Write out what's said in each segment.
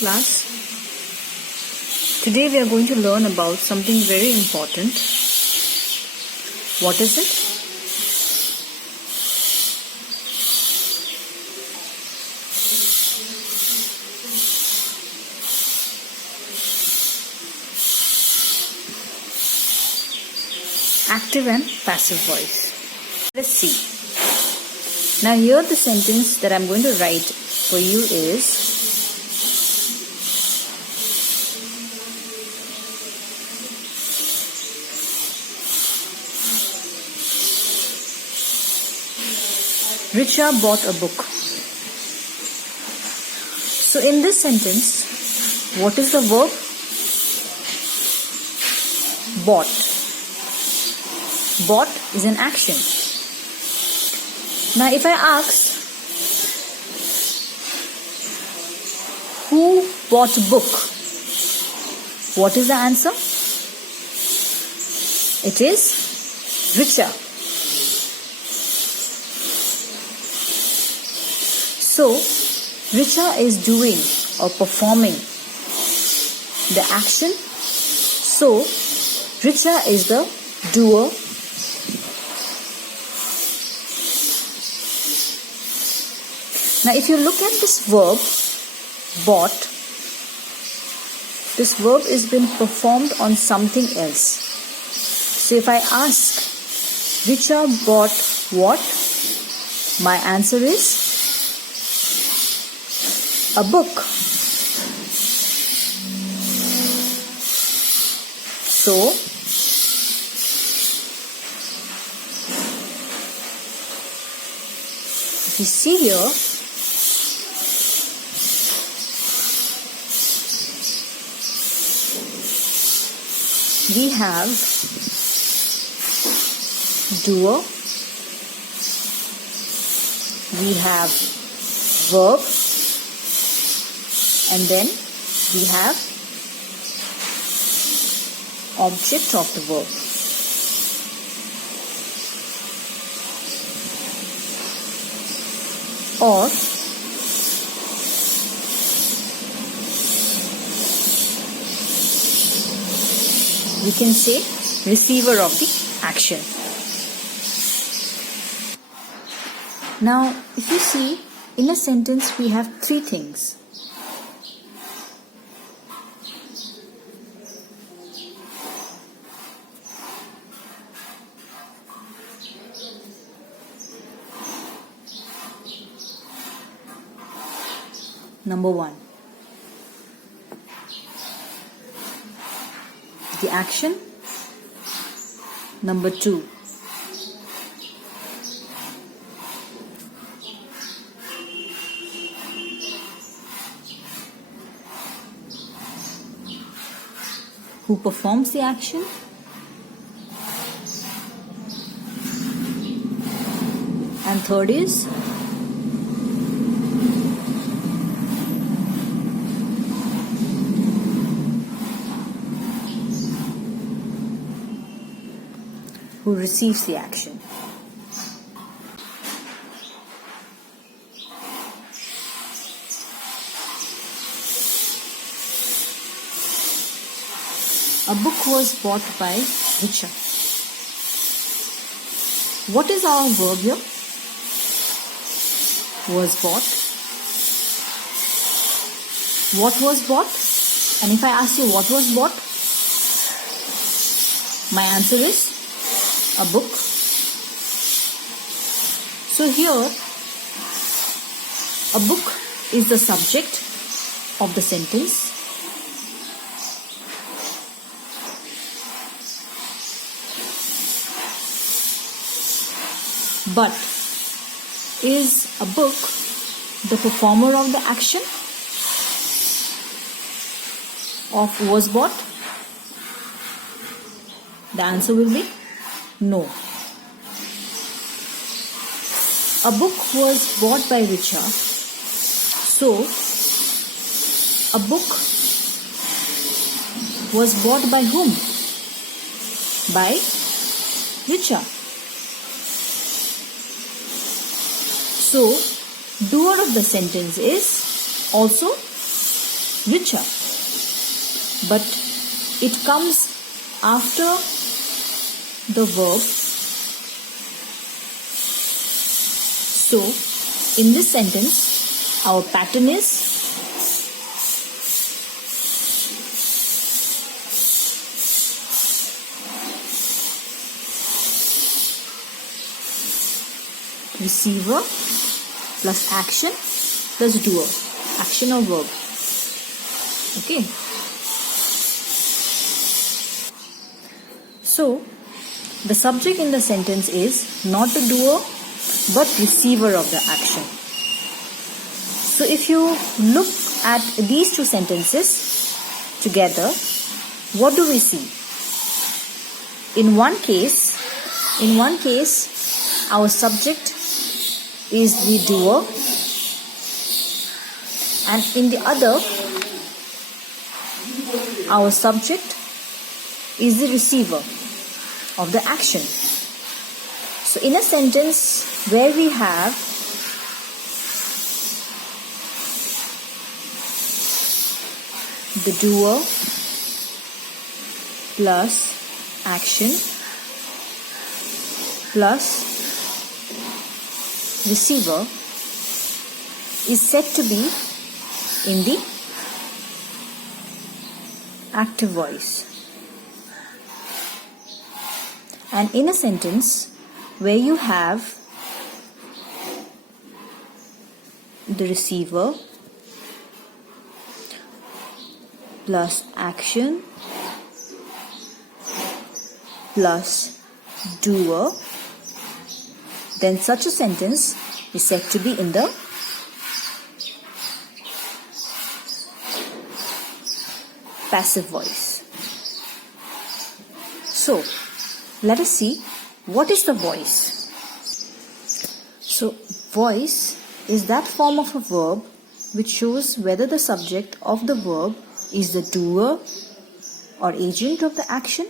class. Today we are going to learn about something very important. What is it? Active and passive voice. Let's see. Now here the sentence that I'm going to write for you is Richa bought a book. So in this sentence, what is the verb? Bought. Bought is an action. Now if I ask, who bought a book? What is the answer? It is Richa. So, Richa is doing or performing the action. So, Richa is the doer. Now, if you look at this verb, bought, this verb is being performed on something else. So, if I ask, Richa bought what? My answer is a book. So, if you see here, we have doer, we have verb, and then we have object of the verb. Or we can say receiver of the action. Now, if you see, in a sentence we have three things. Number one, the action. Number two, who performs the action. And third is who receives the action. A book was bought by Richa. What is our verb here? Was bought. What was bought? And if I ask you what was bought, my answer is a book. So here, a book is the subject of the sentence. But is a book the performer of the action of was bought? The answer will be no. A book was bought by Richa. So, a book was bought by whom? By Richa. So, doer of the sentence is also richer. But it comes after the verb. So, in this sentence, our pattern is receiver plus action plus doer. Action or verb. Okay. So, the subject in the sentence is not the doer but receiver of the action. So, if you look at these two sentences together, what do we see? In one case, our subject is the doer, and in the other, our subject is the receiver of the action. So in a sentence where we have the doer plus action plus receiver is said to be in the active voice. And in a sentence where you have the receiver plus action plus doer, then such a sentence is said to be in the passive voice. So, let us see what is the voice. So, voice is that form of a verb which shows whether the subject of the verb is the doer or agent of the action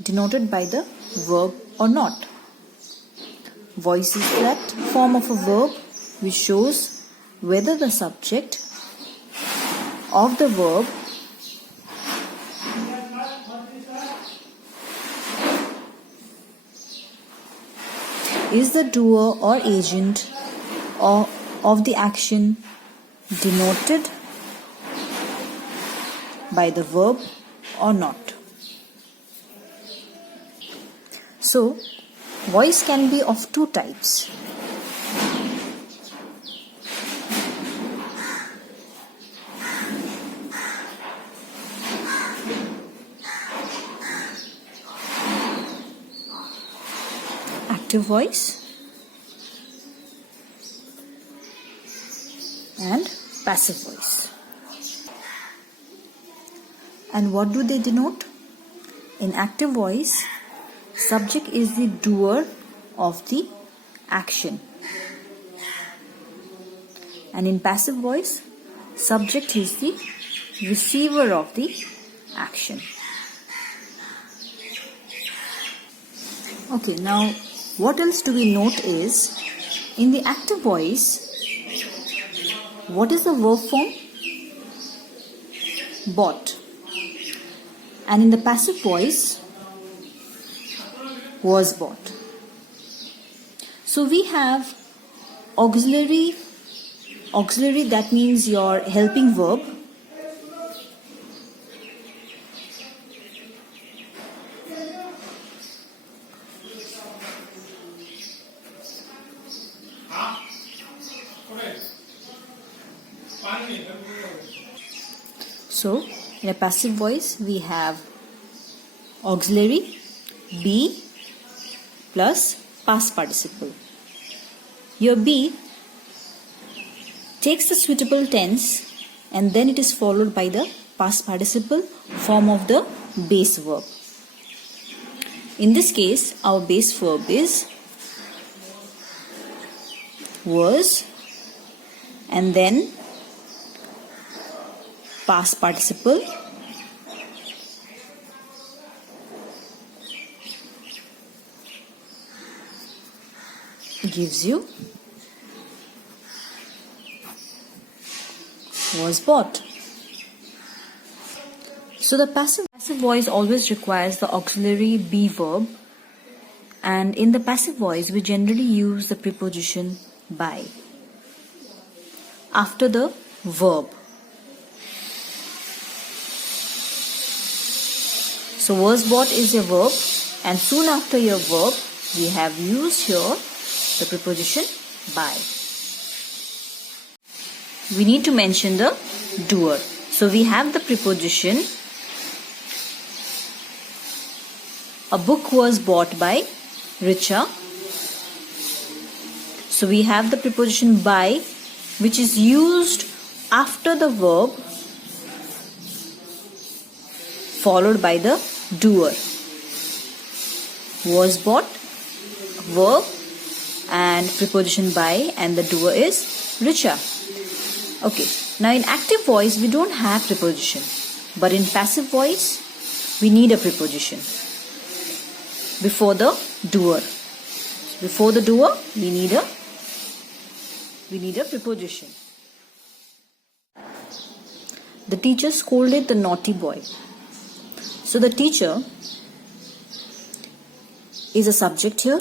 denoted by the verb or not. Voice is that form of a verb which shows whether the subject of the verb is the doer or agent of the action denoted by the verb or not. So, voice can be of two types. Active voice and passive voice. And what do they denote? In active voice, subject is the doer of the action. And in passive voice, subject is the receiver of the action. Okay, now what else do we note is, in the active voice, what is the verb form? Bought. And in the passive voice, was bought. So we have auxiliary, that means your helping verb. So in a passive voice we have auxiliary be plus past participle. Your be takes the suitable tense and then it is followed by the past participle form of the base verb. In this case, our base verb is was and then past participle gives you was bought. So the passive voice always requires the auxiliary be verb, and in the passive voice we generally use the preposition by after the verb. So was bought is a verb, and soon after your verb we have used here the preposition by. We need to mention the doer. So we have the preposition a book was bought by Richa. So we have the preposition by, which is used after the verb followed by the doer. Was bought, verb and preposition by, and the doer is Richa. Okay, now in active voice we don't have preposition, but in passive voice we need a preposition before the doer. Before the doer we need a preposition. The teacher scolded the naughty boy. So the teacher is a subject here.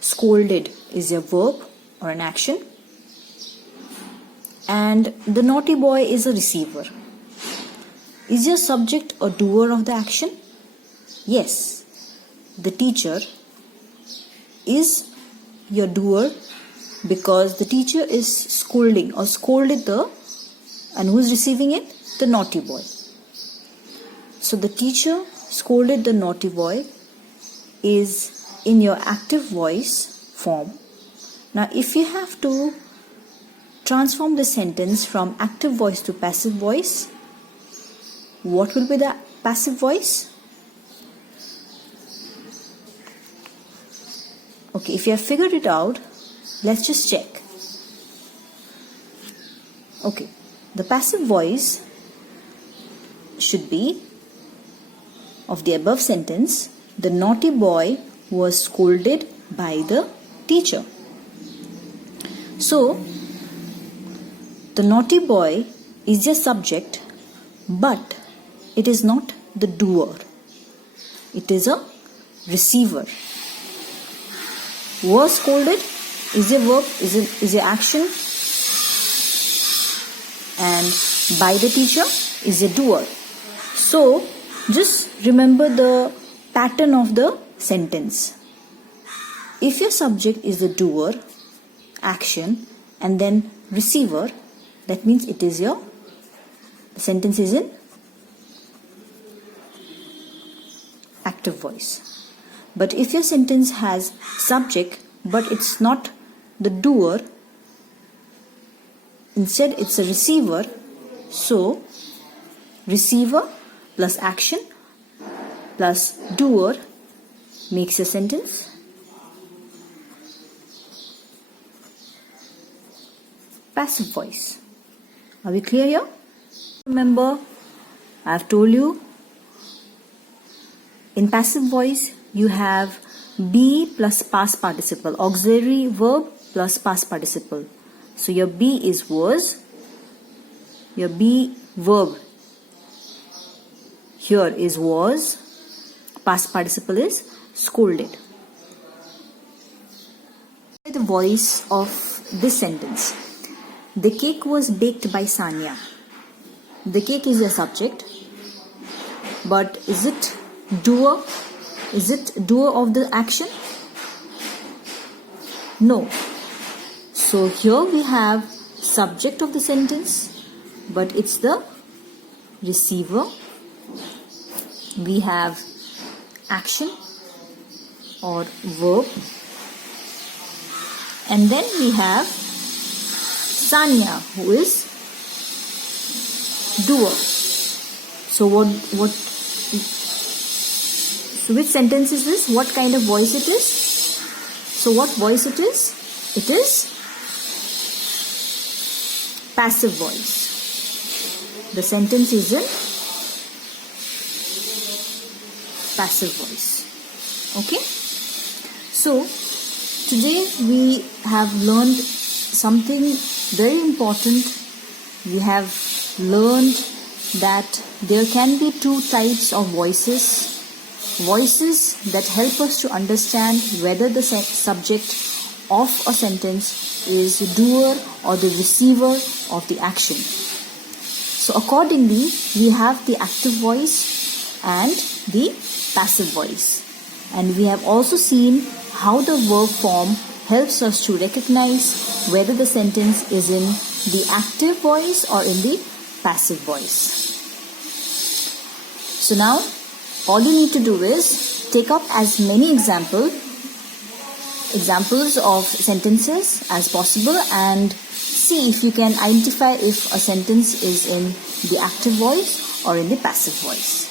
Scolded is a verb or an action. And the naughty boy is a receiver. Is your subject a doer of the action? Yes. The teacher is your doer because the teacher is scolding or scolded and who is receiving it? The naughty boy. So the teacher scolded the naughty boy is in your active voice form. Now if you have to transform the sentence from active voice to passive voice, what will be the passive voice? Okay, if you have figured it out, let's just check. Okay, the passive voice should be of the above sentence, the naughty boy was scolded by the teacher. So, the naughty boy is a subject, but it is not the doer. It is a receiver. Was scolded is a verb, is a action, and by the teacher is a doer. So, just remember the pattern of the sentence. If your subject is the doer, action, and then receiver, that means it is the sentence is in active voice. But if your sentence has subject but it's not the doer, instead it's a receiver, so receiver plus action plus doer makes a sentence passive voice. Are we clear here? Remember, I have told you in passive voice you have be plus past participle, auxiliary verb plus past participle. So your be is was, your be verb here is was, past participle is scolded. The voice of this sentence. The cake was baked by Sanya. The cake is a subject, but is it doer? Is it doer of the action? No. So here we have subject of the sentence, but it's the receiver. We have action or verb, and then we have Sanya, who is doer. So so which sentence is this? What kind of voice it is? So what voice it is? It is passive voice. The sentence is in passive voice. Okay? So today we have learned something very important. We have learned that there can be two types of voices. Voices that help us to understand whether the subject of a sentence is the doer or the receiver of the action. So accordingly, we have the active voice and the passive voice. And we have also seen how the verb form helps us to recognize whether the sentence is in the active voice or in the passive voice. So now, all you need to do is take up as many examples of sentences as possible and see if you can identify if a sentence is in the active voice or in the passive voice.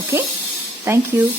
Okay? Thank you.